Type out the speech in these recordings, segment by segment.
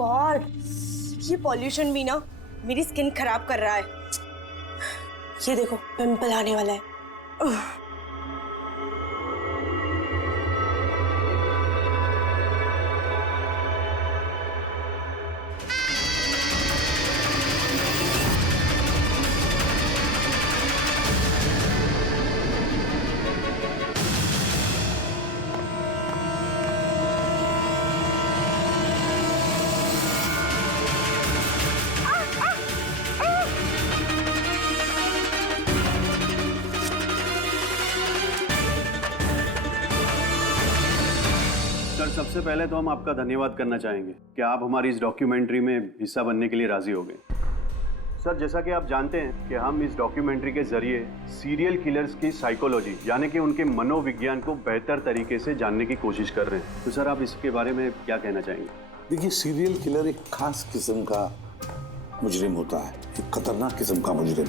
God, ये pollution भी ना मेरी स्किन खराब कर रहा है। ये देखो पिंपल आने वाला है। सर, सबसे पहले तो हम आपका धन्यवाद करना चाहेंगे कि आप हमारी इस डॉक्यूमेंट्री में हिस्सा बनने के लिए राजी हो गए। सर, जैसा कि आप जानते हैं कि हम इस डॉक्यूमेंट्री के जरिए सीरियल किलर्स की साइकोलॉजी यानी कि उनके मनोविज्ञान को बेहतर तरीके से जानने की कोशिश कर रहे हैं। तो सर, आप इसके बारे में क्या कहना चाहेंगे? देखिए, सीरियल किलर एक खास किस्म का मुजरिम होता है, एक खतरनाक किस्म का मुजरिम।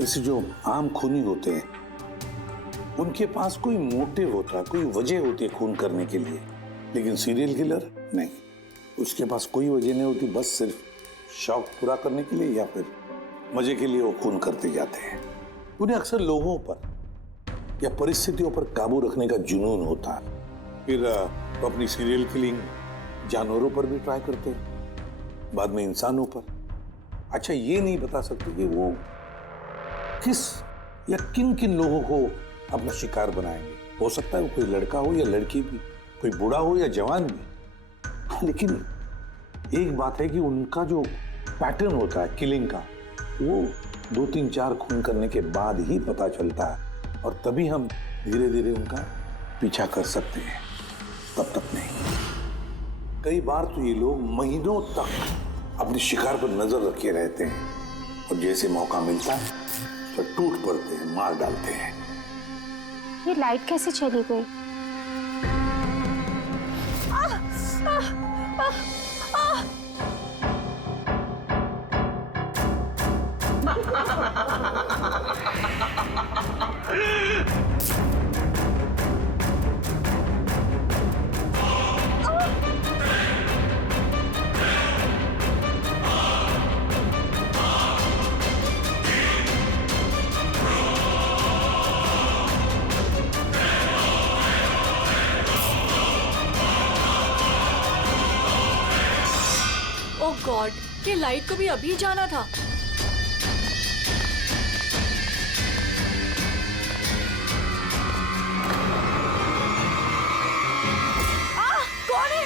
जैसे जो आम खूनी होते हैं उनके पास कोई मोटिव होता है, कोई वजह होती है खून करने के लिए, लेकिन सीरियल किलर नहीं, उसके पास कोई वजह नहीं होती, बस सिर्फ शौक पूरा करने के लिए या फिर मजे के लिए वो खून करते जाते हैं। उन्हें अक्सर लोगों पर या परिस्थितियों पर काबू रखने का जुनून होता है। फिर वो अपनी सीरियल किलिंग जानवरों पर भी ट्राई करते हैं, बाद में इंसानों पर। अच्छा, ये नहीं बता सकते कि वो किस या किन किन लोगों को अपना शिकार बनाएंगे। हो सकता है वो कोई लड़का हो या लड़की भी, कोई बूढ़ा हो या जवान भी। लेकिन एक बात है कि उनका जो पैटर्न होता है किलिंग का, वो 2-3-4 खून करने के बाद ही पता चलता है, और तभी हम धीरे धीरे उनका पीछा कर सकते हैं, तब तक नहीं। कई बार तो ये लोग महीनों तक अपने शिकार पर नजर रखे रहते हैं, और जैसे मौका मिलता है तो टूट पड़ते हैं, मार डालते हैं। ये लाइट कैसे चली गई? ओह गॉड, ये लाइट को भी अभी जाना था। कौन है?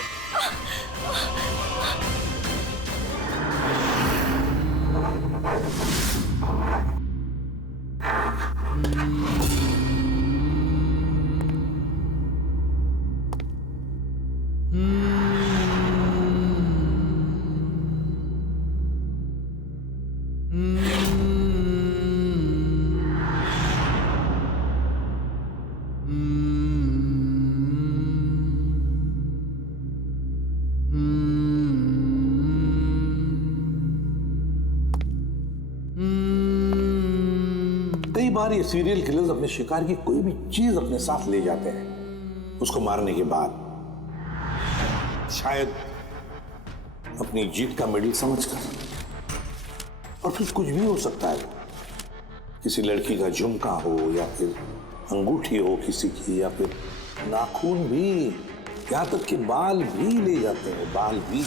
कई बार ये सीरियल किलर्स अपने शिकार की कोई भी चीज अपने साथ ले जाते हैं, उसको मारने के बाद शायद अपनी जीत का मेडल समझकर। और फिर कुछ भी हो सकता है, किसी लड़की का झुमका हो या फिर अंगूठी हो किसी की, या फिर नाखून भी, यहां तक कि बाल भी ले जाते हैं, बाल भी।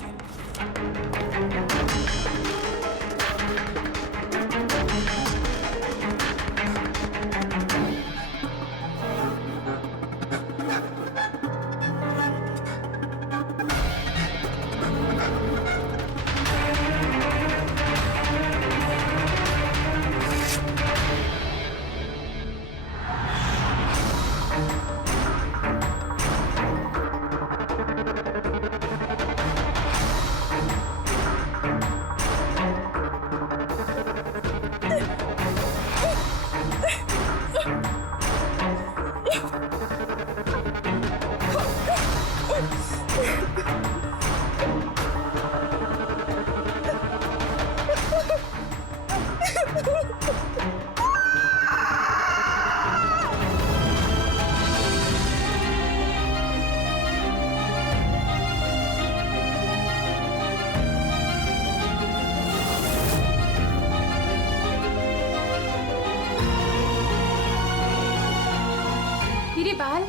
मेरे बाल।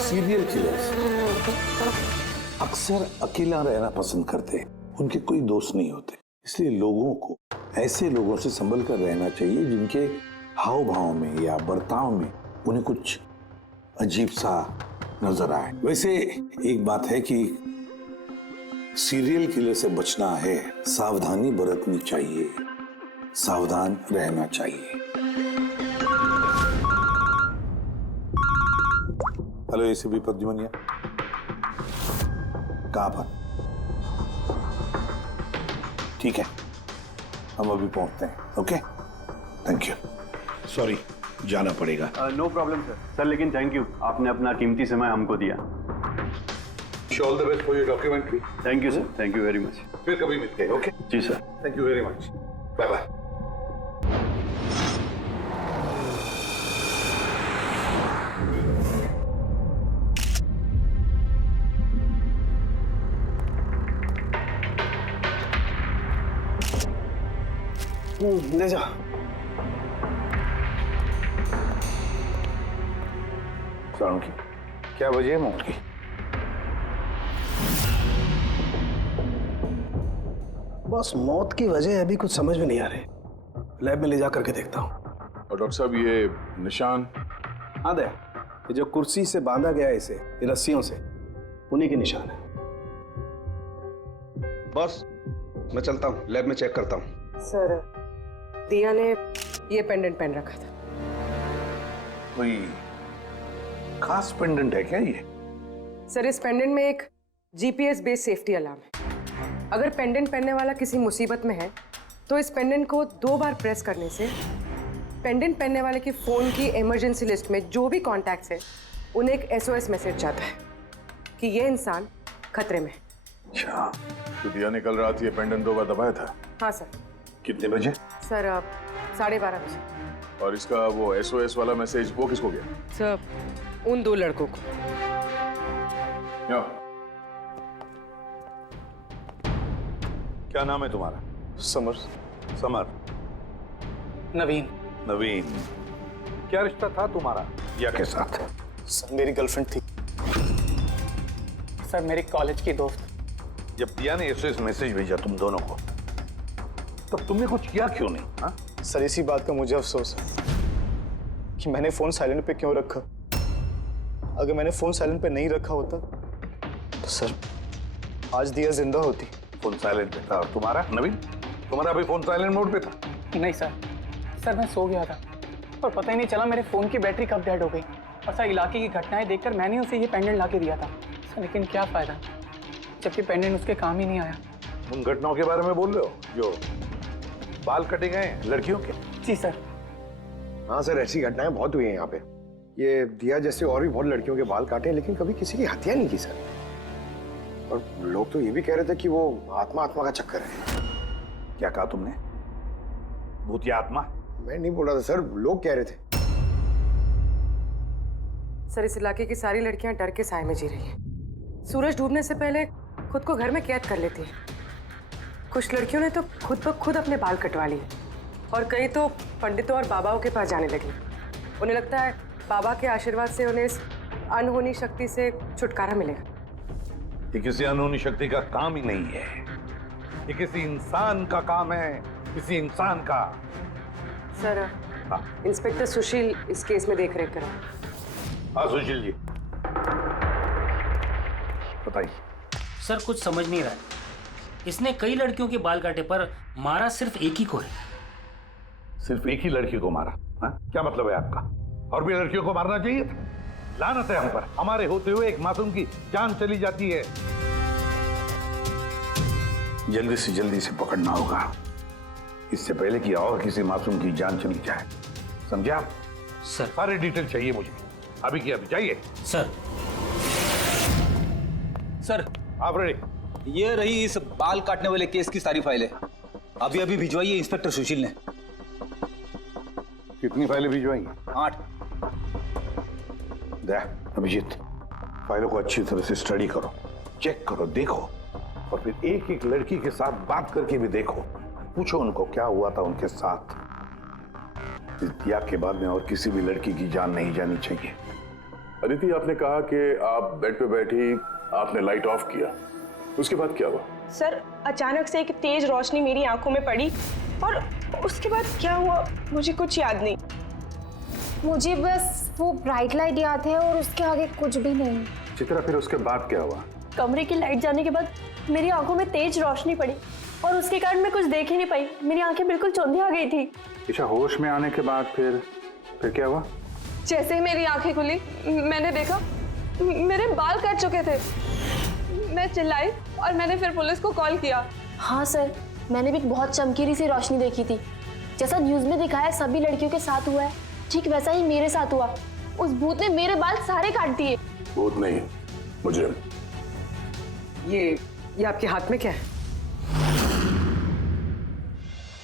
सीरियल किलर्स अक्सर अकेला रहना पसंद करते हैं। उनके कोई दोस्त नहीं होते, इसलिए लोगों को ऐसे लोगों से संभल कर रहना चाहिए जिनके हाव भाव में या बर्ताव में उन्हें कुछ अजीब सा नजर आए। वैसे एक बात है कि सीरियल किलर से बचना है, सावधानी बरतनी चाहिए, सावधान रहना चाहिए। हेलो एसीपी प्रद्युमनिया, कहाँ पर? ठीक है, हम अभी पहुंचते हैं। Okay, thank you. सॉरी, जाना पड़ेगा। No problem sir. सर लेकिन थैंक यू, आपने अपना कीमती समय हमको दिया। All the best for your documentary. Thank you sir, thank you very much. फिर कभी मिलते हैं। ओके जी sir. Thank you very much. Bye bye. ले जा। सारों की क्या वजह है मौत की? बस मौत की वजह अभी कुछ समझ में नहीं आ रही। लैब में ले जा करके देखता हूँ। और डॉक्टर साहब ये निशान? हाँ दया, ये जो कुर्सी से बांधा गया है इसे, ये रस्सियों से, उन्हीं के निशान है। बॉस, मैं चलता हूँ, लैब में चेक करता हूँ। सर, दिया ने ये पेंडेंट पहन रखा था। कोई खास पेंडेंट है क्या ये? सर, इस पेंडेंट में एक जीपीएस बेस्ड सेफ्टी अलार्म है। अगर पेंडेंट पहनने वाला किसी मुसीबत में है तो इस पेंडेंट को 2 बार प्रेस करने से पेंडेंट पहनने वाले की फोन की इमरजेंसी लिस्ट में जो भी कॉन्टैक्ट्स है उन्हें एक SOS मैसेज जाता है कि ये इंसान खतरे में है। अच्छा, तो दिया ने कल रात ये पेंडेंट 2 बार दबाया था? हाँ सर। कितने बजे? सर, 12:30 बजे। और इसका वो SOS वाला मैसेज वो किसको गया? सर, उन 2 लड़कों को। क्या नाम है तुम्हारा? समर। समर। नवीन। नवीन। क्या रिश्ता था तुम्हारा या के साथ? सर, मेरी गर्लफ्रेंड थी। सर, मेरी कॉलेज की दोस्त। जब दिया ने SOS मैसेज भेजा तुम दोनों को, तब तुमने कुछ किया क्यों नहीं? हा? सर, इसी बात का मुझे अफसोस है कि मैंने फोन साइलेंट पे क्यों रखा। अगर मैंने फोन साइलेंट पे नहीं रखा होता तो सर आज दिया जिंदा होती। फोन साइलेंट पे था। और तुम्हारा नवीन? तुम्हारा भी फोन साइलेंट मोड पे था? नहीं सर, मैं सो गया था और पता ही नहीं चला मेरे फोन की बैटरी कब डेड हो गई। और सर, इलाके की घटनाएं देखकर मैंने उसे ये पेंडेंट ला के दिया था सर, लेकिन क्या फायदा जबकि पेंडेंट उसके काम ही नहीं आया। उन घटनाओं के बारे में बोल रहे हो जो बाल कटे गए लड़कियों के? जी सर। हाँ सर, ऐसी घटनाएं बहुत हुई हैं यहाँ पे। ये दिया जैसे और भी बहुत लड़कियों के बाल काटे हैं, लेकिन कभी किसी की हत्या नहीं की सर। और लोग तो ये भी कह रहे थे कि वो आत्मा का चक्कर है। क्या कहा तुमने? भूत या आत्मा? मैं नहीं बोल रहा था सर, लोग कह रहे थे। सर, इस इलाके की सारी लड़कियां डर के साए में जी रही हैं। सूरज डूबने से पहले खुद को घर में कैद कर लेती हैं। कुछ लड़कियों ने तो खुद ब खुद अपने बाल कटवा लिए और कई तो पंडितों और बाबाओं के पास जाने लगी। उन्हें लगता है बाबा के आशीर्वाद से उन्हें इस अनहोनी शक्ति से छुटकारा मिलेगा। ये किसी अनहोनी शक्ति का काम ही नहीं है, ये किसी इंसान का काम है, किसी इंसान का। सर, इंस्पेक्टर सुशील इस केस में देख रेख करें। हाँ सुशील जी, बताइए। सर, कुछ समझ नहीं रहा है। इसने कई लड़कियों के बाल काटे पर मारा सिर्फ एक ही को है। सिर्फ एक ही लड़की को मारा? हा? क्या मतलब है आपका? और भी लड़कियों को मारना चाहिए था? लानत है हम पर, हमारे होते हुए एक मासूम की जान चली जाती है। जल्दी से पकड़ना होगा, इससे पहले कि और किसी मासूम की जान चली जाए। समझे आप? सर। सारे डिटेल चाहिए मुझे, अभी की अभी। जाइए। सर, सर आप रेडी? ये रही इस बाल काटने वाले केस की सारी फाइलें। अभी अभी भिजवाई है इंस्पेक्टर सुशील ने। कितनी फाइलें भिजवाई? 8। अभिजीत, फाइलों को अच्छी तरह से स्टडी करो, चेक करो, देखो, और फिर एक एक लड़की के साथ बात करके भी देखो। पूछो उनको क्या हुआ था उनके साथ। इस दिया के बाद में और किसी भी लड़की की जान नहीं जानी चाहिए। अदिति, आपने कहा कि आप बेड पे बैठी, आपने लाइट ऑफ किया, उसके बाद क्या हुआ? सर अचानक से एक तेज रोशनी मेरी आंखों में पड़ी और उसके बाद क्या हुआ मुझे कुछ याद नहीं। मुझे बस वो ब्राइट लाइट याद है और उसके आगे कुछ भी नहीं। चित्रा, फिर उसके बाद क्या हुआ? कमरे की लाइट जाने के बाद मेरी आंखों में तेज रोशनी पड़ी और उसके कारण मैं कुछ देख ही नहीं पाई। मेरी आंखें बिल्कुल चौंधी आ गई थी। ईशा, होश में आने के बाद फिर क्या हुआ? जैसे ही मेरी आंखें खुली मैंने देखा मेरे बाल कट चुके थे। मैं चिल्लाई और मैंने फिर पुलिस को कॉल किया। हाँ सर, मैंने भी बहुत चमकीली सी रोशनी देखी थी। जैसा न्यूज में दिखाया सभी लड़कियों के साथ हुआ है, ठीक वैसा ही मेरे साथ हुआ। उस भूत ने मेरे बाल सारे काट दिए। भूत नहीं, मुजरिम। ये आपके हाथ में क्या है?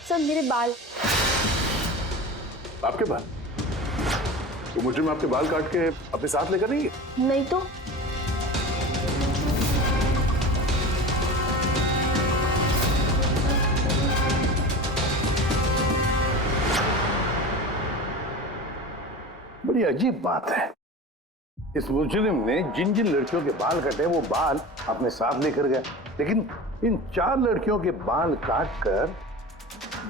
सर मेरे बाल। आपके बाल? वो मुजरिम आपके बाल काट के अपने साथ लेकर नहीं है? नहीं तो। बड़ी अजीब बात है, इस मुजरिम ने जिन जिन लड़कियों के बाल कटे वो बाल अपने साथ लेकर गया, लेकिन इन 4 लड़कियों के बाल काट कर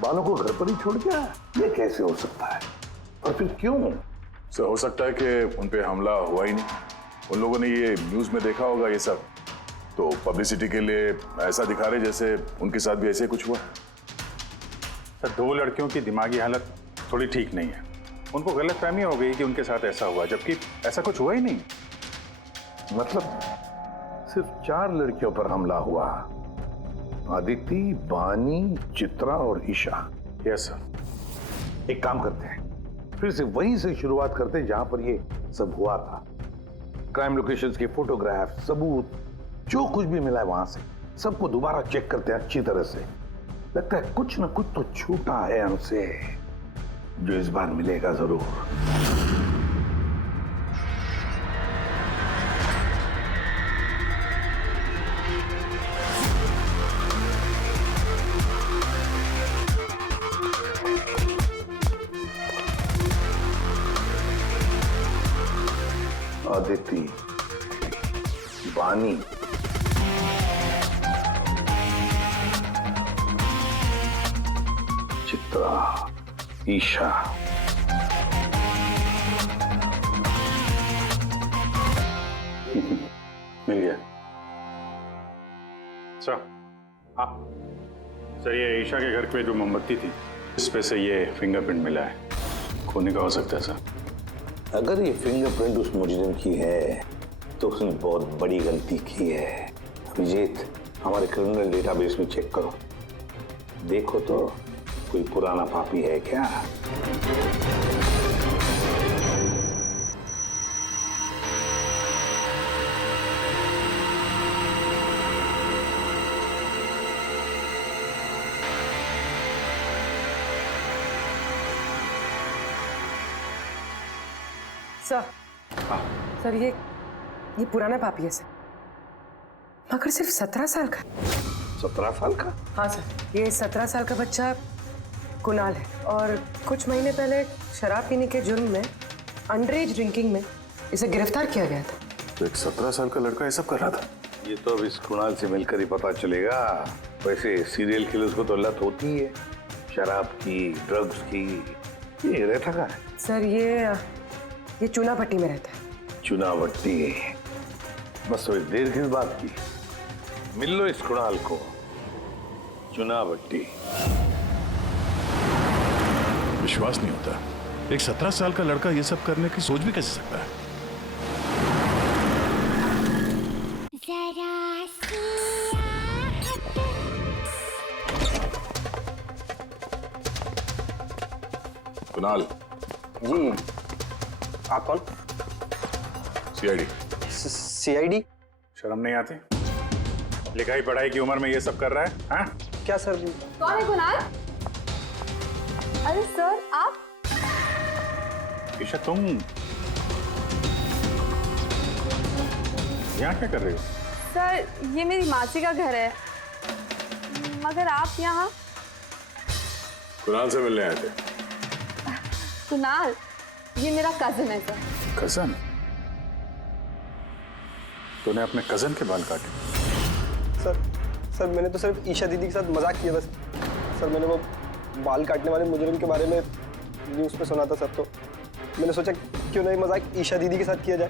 बालों को घर पर ही छोड़ गया। ये कैसे हो सकता है और फिर क्यों? सर, हो सकता है कि उन पे हमला हुआ ही नहीं। उन लोगों ने ये न्यूज में देखा होगा ये सब, तो पब्लिसिटी के लिए ऐसा दिखा रहे जैसे उनके साथ भी ऐसे कुछ हुआ। सर, 2 लड़कियों की दिमागी हालत थोड़ी ठीक नहीं है। उनको गलतफहमी हो गई कि उनके साथ ऐसा हुआ, जबकि ऐसा कुछ हुआ ही नहीं। मतलब सिर्फ 4 लड़कियों पर हमला हुआ? अदिति, बानी, चित्रा और ईशा। Yes sir. एक काम करते हैं, फिर से वहीं से शुरुआत करते हैं जहां पर ये सब हुआ था। क्राइम लोकेशंस के फोटोग्राफ, सबूत, जो कुछ भी मिला है वहां से सबको दोबारा चेक करते हैं अच्छी तरह से। लगता है कुछ ना कुछ तो छूटा है हमसे, जो इस बार मिलेगा जरूर। अदिति, बानी, चित्रा, ईशा। मिल गया। सर, हाँ सर, ये ईशा के घर पे जो मोमबत्ती थी इस पे से ये फिंगरप्रिंट मिला है। खोने का हो सकता है सर। अगर ये फिंगरप्रिंट उस मुजरिम की है तो उसने बहुत बड़ी गलती की है। अभिजीत, हमारे क्रिमिनल डेटाबेस में चेक करो, देखो तो कोई पुराना पापी है क्या? सर ये पुराना पापी है सर, मगर सिर्फ 17 साल का। 17 साल का? हाँ सर, ये 17 साल का बच्चा कुणाल है और कुछ महीने पहले शराब पीने के जुर्म में, अंडर एज ड्रिंकिंग में इसे गिरफ्तार किया गया था। तो एक 17 साल का लड़का ये सब कर रहा था? ये तो अब इस कुणाल से मिलकर ही पता चलेगा। वैसे सीरियल किलर्स को तो लत होती है शराब की, ड्रग्स की। ये रहता कहाँ है? सर ये चूना भट्टी में रहता है। चूना भट्टी? बस तो देर किस बात की, मिल लो इस कुणाल को। चूना भट्टी। विश्वास नहीं होता, एक 17 साल का लड़का ये सब करने की सोच भी कैसे सकता है? कुणाल जी, आप कौन? सीआईडी। सीआईडी? शर्म नहीं आती? लिखाई पढ़ाई की उम्र में ये सब कर रहा है? हाँ? क्या सर? कौन है कुणाल? अरे सर आप? ईशा तुम यहाँ क्या कर रही हो? सर ये मेरी मासी का घर है, मगर आप यहाँ? कुणाल से मिलने आए थे। कुणाल ये मेरा कजिन है सर। कजन? तूने अपने कजन के बाल काटे? सर मैंने तो सिर्फ ईशा दीदी के साथ मजाक किया था सर। मैंने वो बाल काटने वाले मुजरिम के बारे में न्यूज़ पे सुना था सर, तो मैंने सोचा क्यों नहीं मजाक ईशा दीदी के साथ किया जाए।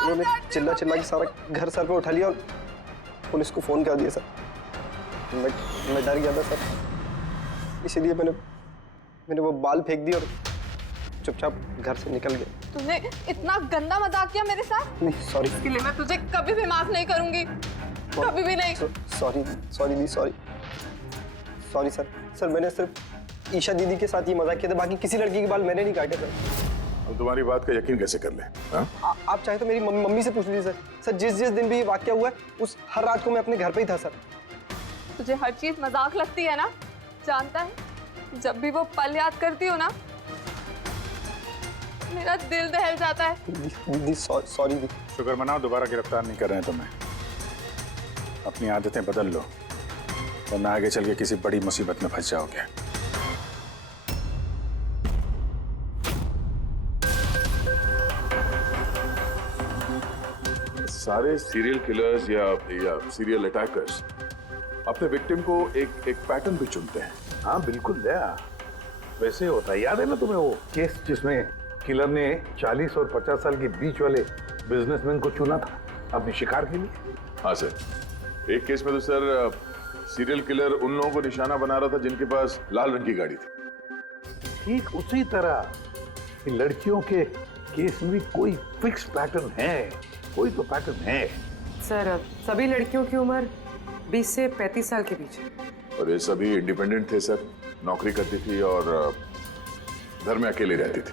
उन्होंने चिल्ला के सारा घर सर पे उठा लिया और पुलिस को फोन कर दिया सर। मैं डर गया था सर, इसीलिए मैंने वो बाल फेंक दिए और चुपचाप घर से निकल गया। तूने इतना गंदा मजाक किया मेरे साथ? नहीं सॉरी। इसके लिए मैं तुझे कभी भी माफ नहीं करूंगी, कभी भी नहीं। सॉरी दी, सॉरी सर। मैंने सिर्फ ईशा दीदी के साथ ही मजाक किया था, बाकी किसी लड़की के बाल मैंने नहीं काटे सर। अब तुम्हारी बात का यकीन कैसे कर ले? आप चाहे तो मेरी मम्मी से पूछ लीजिए सर। जिस दिन भी ये वाकया हुआ है उस हर रात को मैं अपने घर पे ही था सर। तुझे हर चीज मजाक लगती है ना, जानता है? जब भी वो पल याद करती हो ना, मेरा दिल दहल जाता है। दीदी सॉरी दी। शुक्र मनाओ दोबारा गिरफ्तार नहीं कर रहे हैं तुम्हें। अपनी आदतें बदल लो वरना आगे चल के किसी बड़ी मुसीबत में फंस जाओगे। सारे सीरियल किलर्स या सीरियल अटैकर्स अपने विक्टिम को एक पैटर्न भी चुनते हैं। हाँ बिल्कुल दया, वैसे होता है। याद है ना तुम्हें वो केस जिसमें किलर ने 40 और 50 साल के बीच वाले बिजनेसमैन को चुना था अपने शिकार के लिए? हाँ सर, एक केस में तो सर सीरियल किलर उन लोगों को निशाना बना रहा था जिनके पास लाल रंग की गाड़ी थी। ठीक उसी तरह लड़कियों के केस में कोई फिक्स पैटर्न है, कोई तो पैटर्न है। सर सभी लड़कियों की उम्र 20 से 35 साल के बीच है। और ये सभी इंडिपेंडेंट थे सर, नौकरी करती थी और घर में अकेले रहती थी।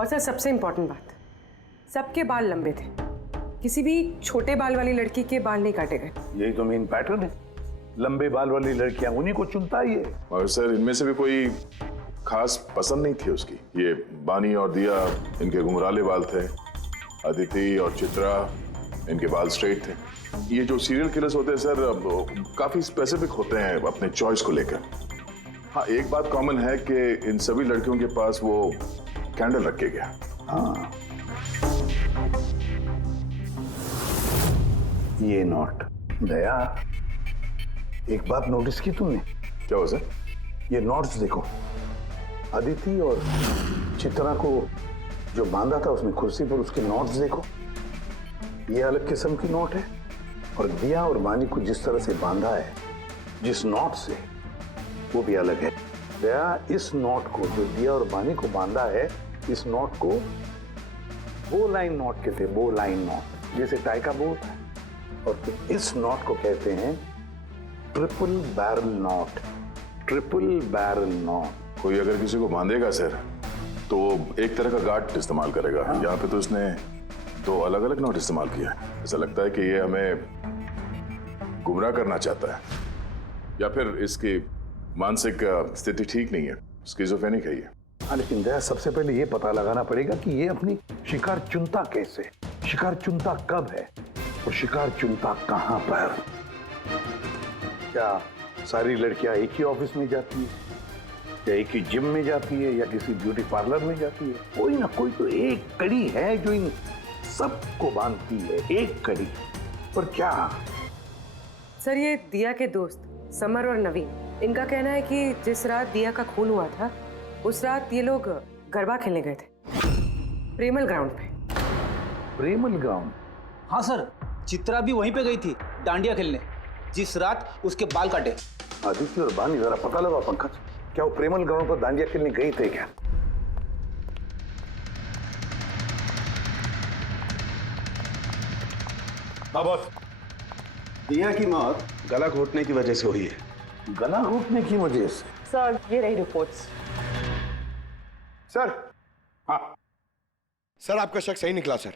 और सर सबसे इम्पोर्टेंट बात, सबके बाल लंबे थे, किसी भी छोटे बाल वाली लड़की के बाल नहीं काटे गए। यही तो मेन पैटर्न है, लंबे बाल वाली लड़कियां उन्हीं को चुनता ही है। और सर इनमें से भी कोई खास पसंद नहीं थी उसकी। ये बानी और दिया, इनके घुंघराले बाल थे। अदिति और चित्रा, इनके बाल स्ट्रेट थे। ये जो सीरियल किलर्स होते हैं सर काफी स्पेसिफिक होते हैं अपने चॉइस को लेकर। हाँ एक बात कॉमन है कि इन सभी लड़कियों के पास वो कैंडल रख के गया। हाँ ये नोट दया, एक बात नोटिस की तुमने? क्या हो सर? ये नोट्स देखो, अदिति और चित्रा को जो बांधा था उसने कुर्सी पर, उसके नोट्स देखो। ये अलग किस्म की नोट है, और दिया और बानी को जिस तरह से बांधा है जिस नोट से, वो भी अलग है। दया इस नोट को, जो दिया और बानी को बांधा है, इस नोट को बो लाइन नोट कहते हैं। बो लाइन नोट जैसे टाई का बो होता है, और फिर इस नोट को कहते हैं triple barrel note. Triple barrel note. कोई अगर किसी को बांधेगा सर तो एक तरह का गार्ड इस्तेमाल करेगा। हाँ। यहाँ पे तो इसने 2 अलग अलग नोट इस्तेमाल किया है। ऐसा लगता है कि ये हमें गुमराह करना चाहता है, या फिर इसकी मानसिक स्थिति ठीक नहीं है, स्किज़ोफ्रेनिक है ये। हाँ लेकिन दया, सबसे पहले ये पता लगाना पड़ेगा कि ये अपनी शिकार चुनता कैसे, शिकार चुनता कब है, और शिकार चुनता कहाँ पर। क्या सारी लड़कियां एक ही ऑफिस में जाती है, या एक ही जिम में जाती है, या किसी ब्यूटी पार्लर में जाती है? कोई ना कोई तो एक कड़ी है जो इन सबको बांधती है, एक कड़ी। पर क्या? सर ये दिया के दोस्त समर और नवीन, इनका कहना है कि जिस रात दिया का खून हुआ था उस रात ये लोग गरबा खेलने गए थे प्रेमल ग्राउंड पे। प्रेमल ग्राउंड? हाँ सर, चित्रा भी वहीं पे गई थी डांडिया खेलने जिस रात उसके बाल काटे। आदित्य और बानी, जरा पता लगा पंकज, क्या वो प्रेमल ग्राउंड पर डांडिया खेलने गई थे क्या? हाँ बॉस, दिया की मौत गला घोटने की वजह से हुई है। गला घोटने की वजह से? सर ये रही रिपोर्ट्स। सर, हाँ सर, आपका शक सही निकला सर।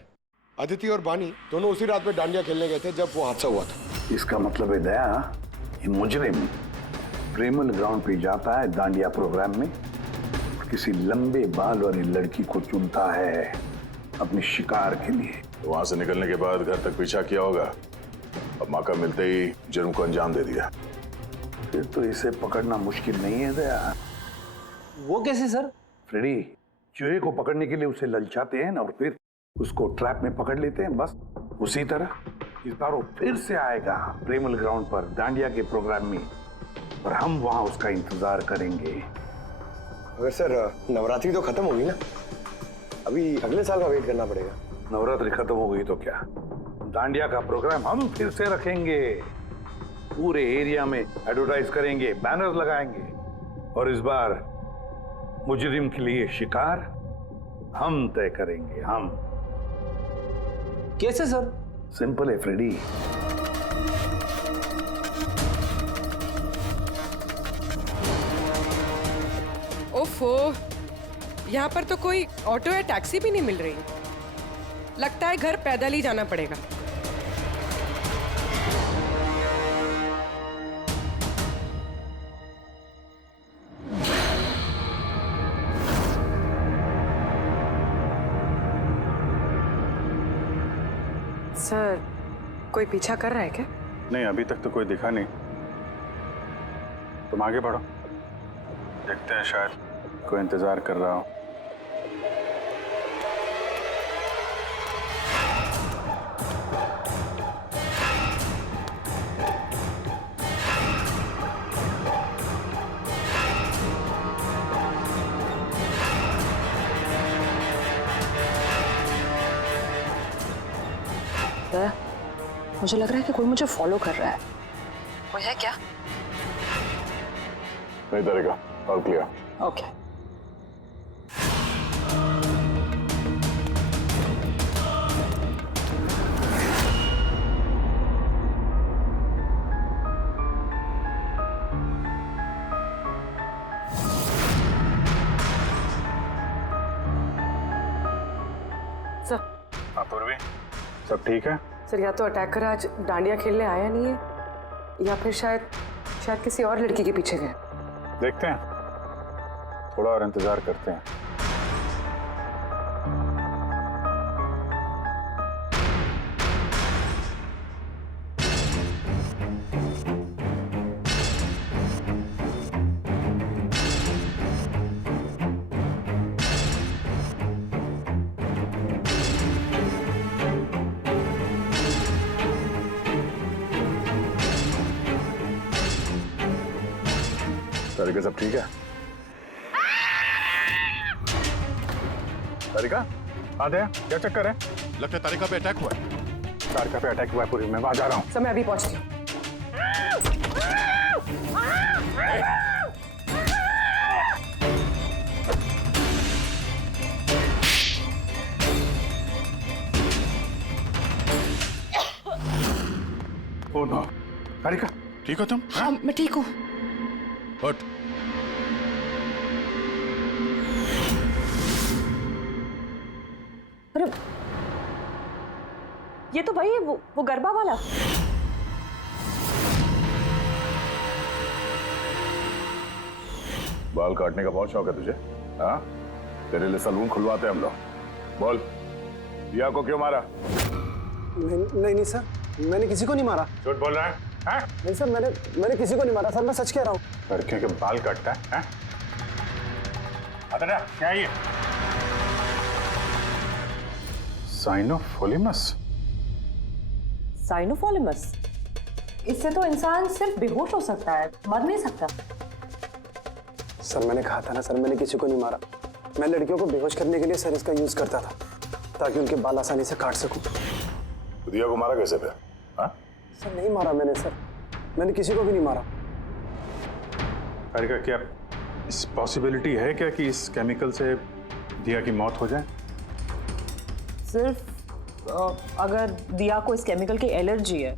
अदिति और बानी दोनों उसी रात में डांडिया खेलने गए थे जब वो हादसा हुआ था। इसका मतलब है दया, ये मुजरिम प्रेमल ग्राउंड पे जाता है डांडिया प्रोग्राम में, किसी लंबे बाल वाली लड़की को चुनता है अपने शिकार के लिए। तो वहां से निकलने के बाद घर तक पीछा किया होगा, अब मौका मिलते ही जुर्म को अंजाम दे दिया। फिर तो इसे पकड़ना मुश्किल नहीं है दया। वो कैसे सर? फ्रेडी, चूहे को पकड़ने के लिए उसे ललचाते हैं और फिर उसको ट्रैप में पकड़ लेते हैं, बस उसी तरह इस बार वो फिर से आएगा प्रेमल ग्राउंड पर डांडिया के प्रोग्राम में, और हम वहां उसका इंतजार करेंगे। अगर सर नवरात्रि तो खत्म होगी ना, अभी अगले साल का वेट करना पड़ेगा। नवरात्रि खत्म हो गई तो क्या, डांडिया का प्रोग्राम हम फिर से रखेंगे, पूरे एरिया में एडवर्टाइज करेंगे, बैनर लगाएंगे, और इस बार मुजरिम के लिए शिकार हम तय करेंगे। हम कैसे सर? सिंपल है फ्रेडी। ओफो, यहाँ पर तो कोई ऑटो या टैक्सी भी नहीं मिल रही। लगता है घर पैदल ही जाना पड़ेगा। सर, कोई पीछा कर रहा है क्या? नहीं, अभी तक तो कोई दिखा नहीं। तुम आगे बढ़ो, देखते हैं, शायद कोई इंतजार कर रहा हो। मुझे लग रहा है कि कोई मुझे फॉलो कर रहा है। कोई है क्या? नहीं डरेगा, ऑल क्लियर। ओके। सर, पूर्वी, सब ठीक है? सर, या तो अटैकर आज डांडिया खेलने आया नहीं है, या फिर शायद किसी और लड़की के पीछे गए। देखते हैं, थोड़ा और इंतजार करते हैं। तारिका, सब ठीक है? तारिका, आ गया? क्या चक्कर है? लगता है तारिका पे अटैक हुआ है। तारिका पे अटैक हुआ है पूरी, मैं वहां जा रहा हूँ। सर, मैं अभी पहुंचती हूँ। ओ नो, तारिका, ठीक हो तुम? हाँ, मैं ठीक हूँ। बट अरे, ये तो भाई वो गरबा वाला। बाल काटने का बहुत शौक है तुझे? हाँ, तेरे लिए सलून खुलवाते हैं हम लोग। बोल, दिया को क्यों मारा? नहीं सर, मैंने किसी को नहीं मारा। झूठ बोल रहा है? हाँ? नहीं सर, मैंने किसी को नहीं मारा सर, मैं सच कह रहा हूँ। लड़कियों के बाल काटता है? हाँ? अतरा, क्या है ये? साइनोफोलिमस? साइनोफोलिमस? इससे तो इंसान सिर्फ बेहोश हो सकता है, मर नहीं सकता। सर, मैंने कहा था ना सर, मैंने किसी को नहीं मारा। मैं लड़कियों को बेहोश करने के लिए सर इसका यूज करता था, ताकि उनके बाल आसानी से काट सकूं। तो दिया को मारा कैसे फिर? हाँ? सर, नहीं मारा मैंने सर, मैंने किसी को भी नहीं मारा। तारिका, क्या इस पॉसिबिलिटी है क्या कि इस केमिकल से दिया की मौत हो जाए? सिर्फ अगर दिया को इस केमिकल की एलर्जी है,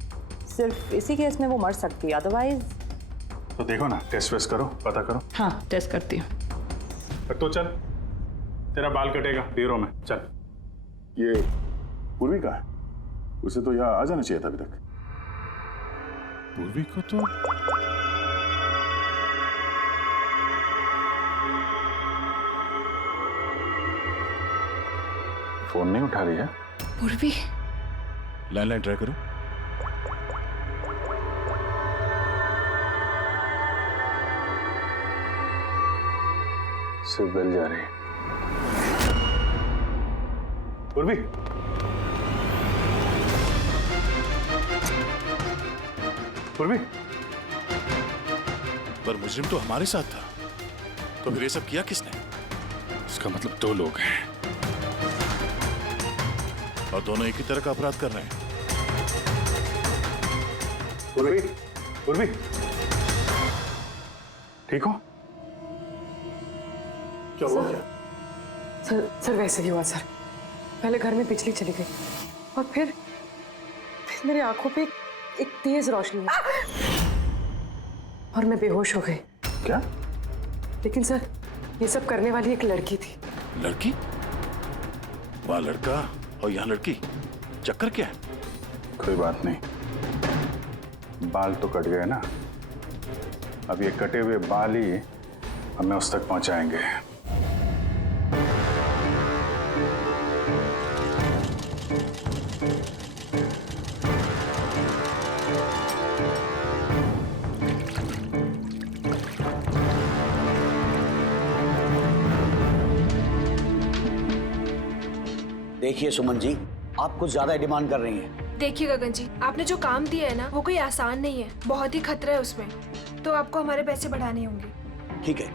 सिर्फ इसी केस में वो मर सकती है, अदरवाइज। तो देखो ना, टेस्ट वेस्ट करो, पता करो। हाँ, टेस्ट करती हूँ। तो चल, तेरा बाल कटेगा ब्यूरो में, चल। ये पूर्वी कहाँ है? उसे तो यहाँ आ जाना चाहिए था अभी तक। पूर्वी को तो फोन नहीं उठा रही है। पूर्वी, लैंडलाइन ट्राई करो। सिर्फ बेल जा रही है। पूर्वी, पूर्वी, पर मुजरिम तो हमारे साथ था, तो फिर ये सब किया किसने? इसका मतलब 2 लोग हैं और दोनों एक ही तरह का अपराध कर रहे हैं। पूर्वी, पूर्वी, ठीक हो? क्या हुआ? क्या सर वैसे ही हुआ सर। पहले घर में बिजली चली गई और फिर मेरी आंखों पे एक तेज रोशनी आई और मैं बेहोश हो गई। क्या? लेकिन सर ये सब करने वाली एक लड़की थी। लड़की? वहां लड़का और यहाँ लड़की, चक्कर क्या है? कोई बात नहीं, बाल तो कट गए ना, अब ये कटे हुए बाल ही हमें उस तक पहुंचाएंगे। देखिए सुमन जी, आप कुछ ज्यादा डिमांड कर रही हैं। देखिए गगन जी, आपने जो काम दिया है ना वो कोई आसान नहीं है, बहुत ही खतरा है उसमें, तो आपको हमारे पैसे बढ़ाने होंगे। ठीक है,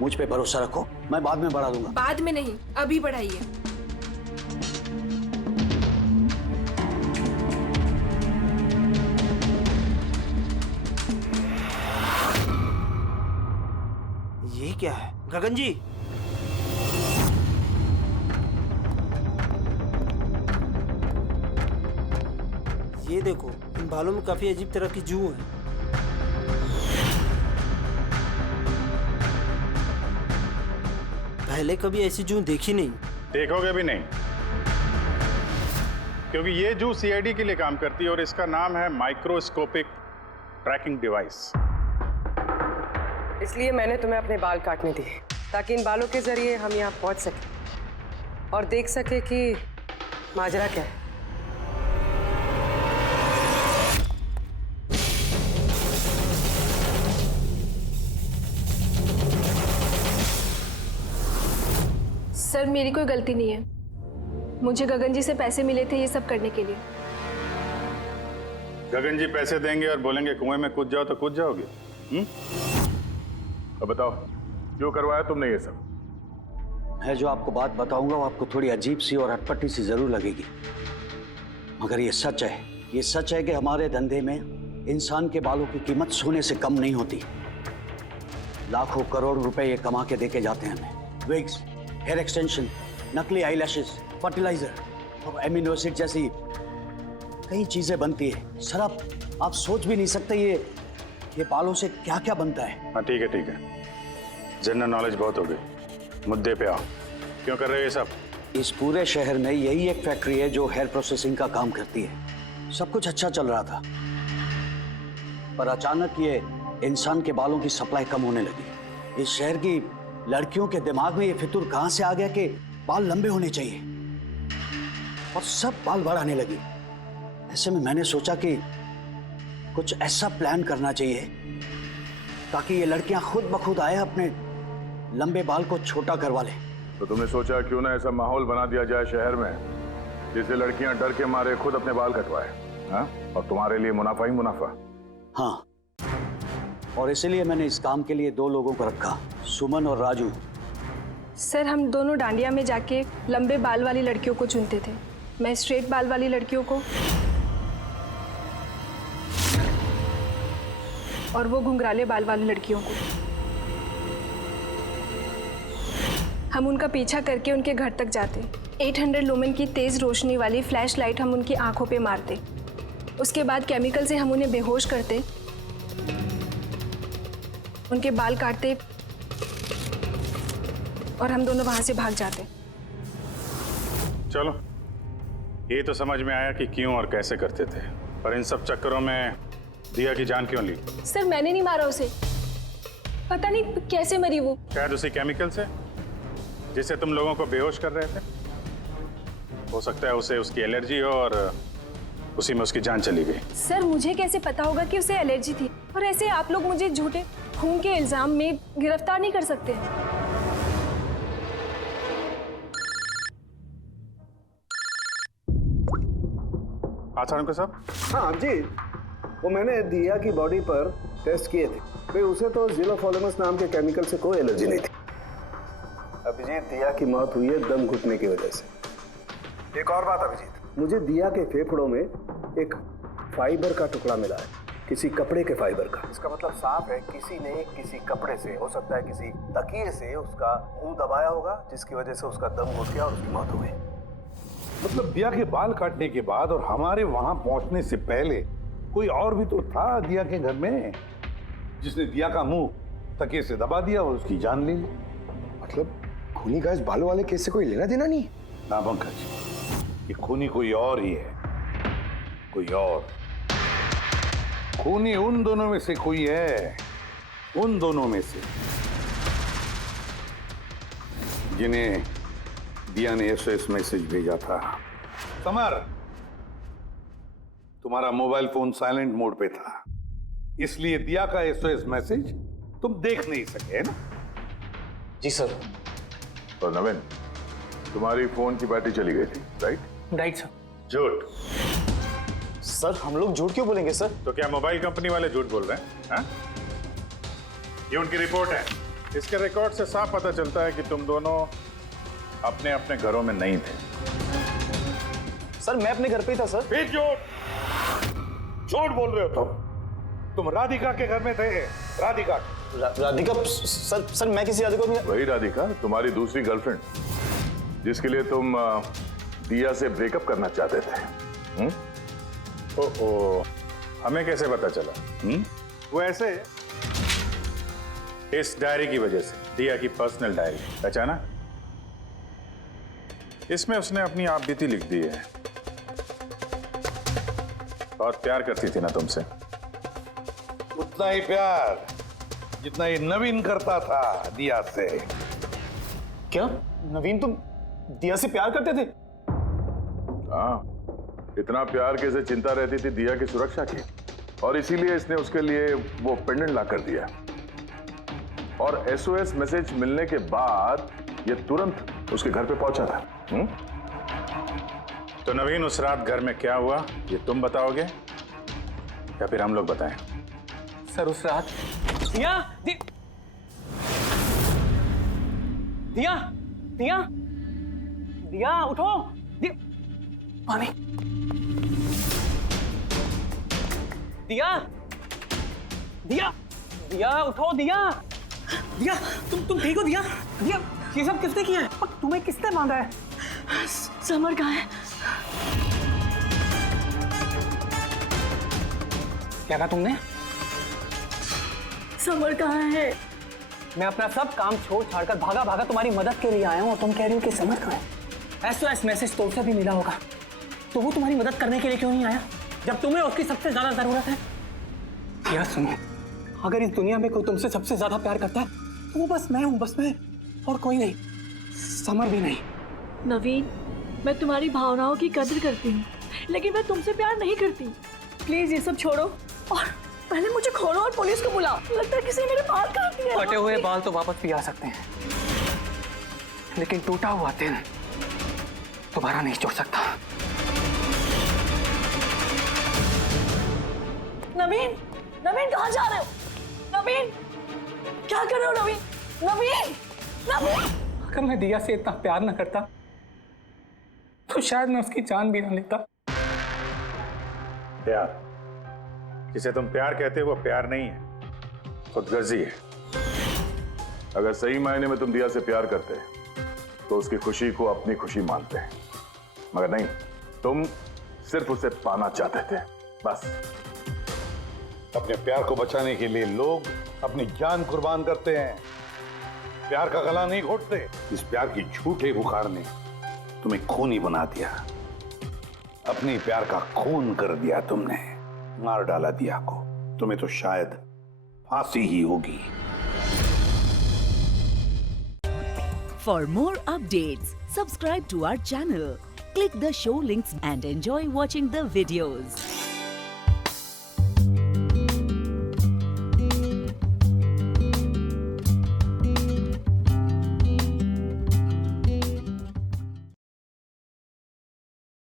मुझ पे भरोसा रखो, मैं बाद में बढ़ा दूंगा। बाद में नहीं, अभी बढ़ाइए। ये क्या है गगन जी? ये देखो, इन बालों में काफी अजीब तरह की जू है। पहले कभी ऐसी जू देखी नहीं। देखोगे भी नहीं, क्योंकि ये जू सीआईडी के लिए काम करती है और इसका नाम है माइक्रोस्कोपिक ट्रैकिंग डिवाइस। इसलिए मैंने तुम्हें अपने बाल काटने दिए ताकि इन बालों के जरिए हम यहाँ पहुँच सकें और देख सके कि माजरा क्या है। सर मेरी कोई गलती नहीं है, मुझे गगन जी से पैसे मिले थे ये सब करने के लिए। गगन जी पैसे देंगे और बोलेंगे कुएं में कूद जाओ तो कूद जाओगे? अब बताओ, क्यों करवाया तुमने ये सब? मैं जो आपको बात बताऊंगा वो आपको थोड़ी अजीब सी और अटपटी सी जरूर लगेगी, मगर ये सच है। ये सच है कि हमारे धंधे में इंसान के बालों की कीमत सोने से कम नहीं होती। लाखों करोड़ रुपए ये कमा के देके जाते हैं हमें। विग्स, हेयर एक्सटेंशन, नकली आई लैशेस, फर्टिलाइजर और एमिनो एसिड जैसी कई चीजें बनती है। सर आप सोच भी नहीं सकते ये बालों से क्या क्या बनता है। हाँ ठीक है, जनरल नॉलेज बहुत हो गई, मुद्दे पे आओ। क्यों कर रहे हो ये सब? इस पूरे शहर में यही एक फैक्ट्री है जो हेयर प्रोसेसिंग का काम करती है। सब कुछ अच्छा चल रहा था, पर अचानक ये इंसान के बालों की सप्लाई कम होने लगी। इस शहर की लड़कियों के दिमाग में ये फितूर कहां से आ गया कि बाल लंबे होने चाहिए, और सब बाल बढ़ाने लगी। ऐसे में मैंने सोचा कि कुछ ऐसा प्लान करना चाहिए ताकि ये लड़कियां खुद ब खुद आए अपने लंबे बाल को छोटा करवा लें। तो तुमने सोचा क्यों ना ऐसा माहौल बना दिया जाए शहर में जिससे लड़कियां डर के मारे खुद अपने बाल कटवाए, हाँ? और तुम्हारे लिए मुनाफा ही मुनाफा। हाँ, और इसीलिए मैंने इस काम के लिए 2 लोगों को रखा, सुमन और राजू। सर हम दोनों डांडिया में जाके लंबे बाल वाली लड़कियों को चुनते थे, मैं स्ट्रेट बाल वाली लड़कियों को और वो घुंघराले बाल वाली लड़कियों को। हम उनका पीछा करके उनके घर तक जाते, 800 लुमेन की तेज रोशनी वाली फ्लैश लाइट हम उनकी आंखों पे मारते, उसके बाद केमिकल से हम उन्हें बेहोश करते, उनके बाल काटते और हम दोनों वहां से भाग जाते। चलो ये तो समझ में आया कि क्यों और कैसे करते थे, पर इन सब चक्करों में दिया की जान क्यों ली? सर मैंने नहीं मारा उसे, पता नहीं कैसे मरी वो। शायद उसी केमिकल से जिससे तुम लोगों को बेहोश कर रहे थे। हो सकता है उसे उसकी एलर्जी हो और उसी में उसकी जान चली गई। सर मुझे कैसे पता होगा कि उसे एलर्जी थी? और ऐसे आप लोग मुझे झूठे खून के इल्जाम में गिरफ्तार नहीं कर सकते। आचार्य साहब। हाँ अभिजीत, वो मैंने दिया की बॉडी पर टेस्ट किए थे, भाई उसे तो ज़िलोफोलेमस नाम के केमिकल से कोई एलर्जी नहीं थी। अभिजीत, दिया की मौत हुई है दम घुटने की वजह से। एक और बात अभिजीत, मुझे दिया के फेफड़ों में एक फाइबर का टुकड़ा मिला है, किसी कपड़े के फाइबर का। इसका मतलब साफ है किसी ने किसी कपड़े से, हो सकता है किसी तकिए से उसका मुंह दबाया होगा, जिसकी वजह से उसका दम घुट गया और उसकी मौत हो गई। मतलब दिया के बाल काटने के बाद और हमारे वहां पहुंचने से पहले कोई और भी तो था दिया के घर में, जिसने दिया का मुंह तकिए से दबा दिया और उसकी जान ले ली। मतलब खूनी का इस बालों वाले केस से कोई लेना देना नहीं? ना पंकज, ये खूनी कोई और ही है, कोई और। खूनी उन दोनों में से कोई है, उन दोनों में से जिन्हें दिया ने एसओएस मैसेज भेजा था। समर, तुम्हारा मोबाइल फोन साइलेंट मोड पे था, इसलिए दिया का एसओएस मैसेज तुम देख नहीं सके, है ना? जी सर। और नवीन, तुम्हारी फोन की बैटरी चली गई थी, राइट? Right sir. झूठ। सर हम लोग झूठ क्यों बोलेंगे सर? तो क्या मोबाइल कंपनी वाले झूठ बोल रहे हैं? हाँ? ये उनकी रिपोर्ट है। इसके रिकॉर्ड से साफ पता चलता है कि तुम दोनों अपने अपने घरों में नहीं थे। सर मैं अपने घर पे ही था सर। फिर झूठ बोल रहे हो तुम राधिका के घर में थे। राधिका राधिका सर मैं किसी राधिका को? वही राधिका, तुम्हारी दूसरी गर्लफ्रेंड, जिसके लिए तुम दिया से ब्रेकअप करना चाहते थे। ओहो, हमें कैसे पता चला? वो ऐसे, इस डायरी की वजह से, दिया की पर्सनल डायरी, पहचाना? इसमें उसने अपनी आप बीती लिख दी है। बहुत प्यार करती थी ना तुमसे। उतना ही प्यार जितना ये नवीन करता था दिया से। क्या नवीन तुम दिया से प्यार करते थे? हाँ, इतना प्यार कैसे चिंता रहती थी दिया की सुरक्षा की, और इसीलिए इसने उसके लिए वो पेंडेंट ला कर दिया। और एसओएस मैसेज मिलने के बाद ये तुरंत उसके घर पे पहुंचा था। तो नवीन, उस रात घर में क्या हुआ ये तुम बताओगे या फिर हम लोग बताएं? सर उस रात दिया दिया दिया दिया उठो। पानी। दिया दिया दिया उठो। दिया दिया तुम ठीक हो? दिया दिया ये सब किसने किया है? और तुम्हें किसने बांधा है? समर कहाँ है? क्या कहा तुमने? समर कहाँ है? मैं अपना सब काम छोड़ छाड़ कर भागा भागा तुम्हारी मदद के लिए आया हूँ और तुम कह रही हो कि समर कहाँ है? एसओएस मैसेज तो उसे भी मिला होगा, तो वो तुम्हारी मदद करने के लिए क्यों नहीं आया जब तुम्हें उसकी सबसे ज्यादा जरूरत है? यार सुनो, अगर इस दुनिया में कोई तुमसे सबसे ज्यादा प्यार करता है तो वो बस मैं हूँ, बस मैं, और कोई नहीं, समर भी नहीं। नवीन, मैं तुम्हारी भावनाओं की कदर करती हूँ, लेकिन मैं तुमसे प्यार नहीं करती। प्लीज ये सब छोड़ो और पहले मुझे खोलो और पुलिस को बुलाओ। लगता है किसी ने मेरे बाल काट दिए। कटे हुए बाल तो वापस भी आ सकते हैं, लेकिन टूटा हुआ दिल दोबारा नहीं जोड़ सकता। नवीन, नवीन कहाँ जा रहे हो? नवीन, क्या कर रहे हो? नवीन, नवीन, नवीन। अगर मैं दिया से इतना प्यार न करता तो शायद मैं उसकी जान भी न लेता। प्यार जिसे तुम प्यार कहते हो वो प्यार नहीं है, खुदगर्जी है। अगर सही मायने में तुम दिया से प्यार करते तो उसकी खुशी को अपनी खुशी मानते, मगर नहीं, तुम सिर्फ उसे पाना चाहते थे, बस। अपने प्यार को बचाने के लिए लोग अपनी जान कुर्बान करते हैं, प्यार का गला नहीं घोटते। इस प्यार की झूठे बुखार ने तुम्हें खूनी बना दिया, अपनी प्यार का खून कर दिया तुमने, मार डाला दिया को। तुम्हें तो शायद फांसी ही होगी। For more updates, subscribe to our channel, click the show links and enjoy watching the videos.